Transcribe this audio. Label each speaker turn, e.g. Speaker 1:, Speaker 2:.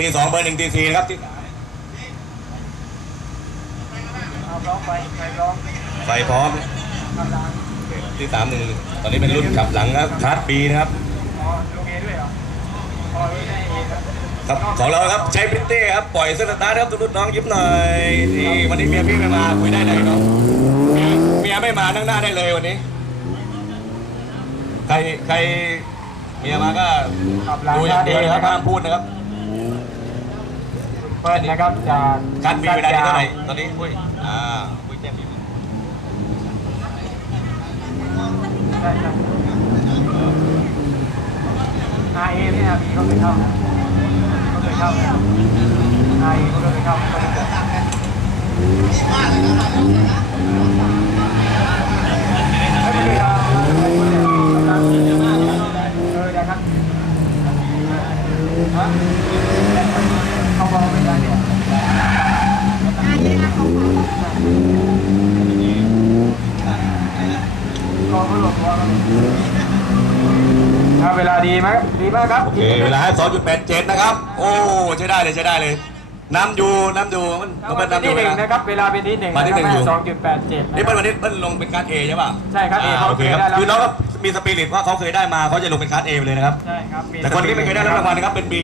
Speaker 1: ตีสองเบอร์หนึ่งตีสี่นะครับที่
Speaker 2: เอาร้องไปไปร้อง
Speaker 1: ไฟพร้อมที่สามหนึ่งตอนนี้เป็นรุ่นขับหลังครับคาร์ดปีนะครับอ๋องเรออ๋อไม่ได้เองครับของเราครับใช้พิตเต้ครับปล่อยเส้นสตาร์ทครับทุกรุ่นน้องยิ้มหน่อยนี่วันนี้เมียพี่ไม่มาคุยได้เลยเนาะเมียไม่มานั่งหน้าได้เลยวันนี้ ใครใครเมียมาก็ดูอย่างเดียวนะครับห้ามพูดนะครับ
Speaker 2: เปิดนะครับจาก
Speaker 1: การมีเวลาที่เท่าไหร่ตอนนี้คุยอ่าคุยแจ้งมีใช่ครับ RA นี่นะพี่เขาเคยเข้านะเขาเคยเข้านะ RA เขาเคยเข้าเขาเคยเข้าไ
Speaker 2: ม่เป็นไรครับเออนะครับ ฮะเขาบอกไม่ได้าหลบตัวกันครับเวลาดีไหมดีมากครับ โอ
Speaker 1: เค เวลาให้2.87นะครับ โอ้ใช้ได้เลยใช้ได้เลยน้ำอยู่น้ำอยู่มัน
Speaker 2: เอามันเป็นน้ำอยู่หนึ่งนะครับ เวลาเป็นที่หนึ่งมาที่หนึ่งอยู่สองจุดแปดเจ็ด
Speaker 1: นี่เปิ้ลวันนี้เปิ้ลลงเป็นการเอใช่ป่ะใช่ครับ A อ่าเขาเคยได้แล้วคือน้องก็มีสปิริตว่าเขาเคยได้มาเขาจะลงเป็นการเอเลยนะครับใช่ครับแต่คนที่ไม่เคยได้รับรางวัลนะครับเป็นบี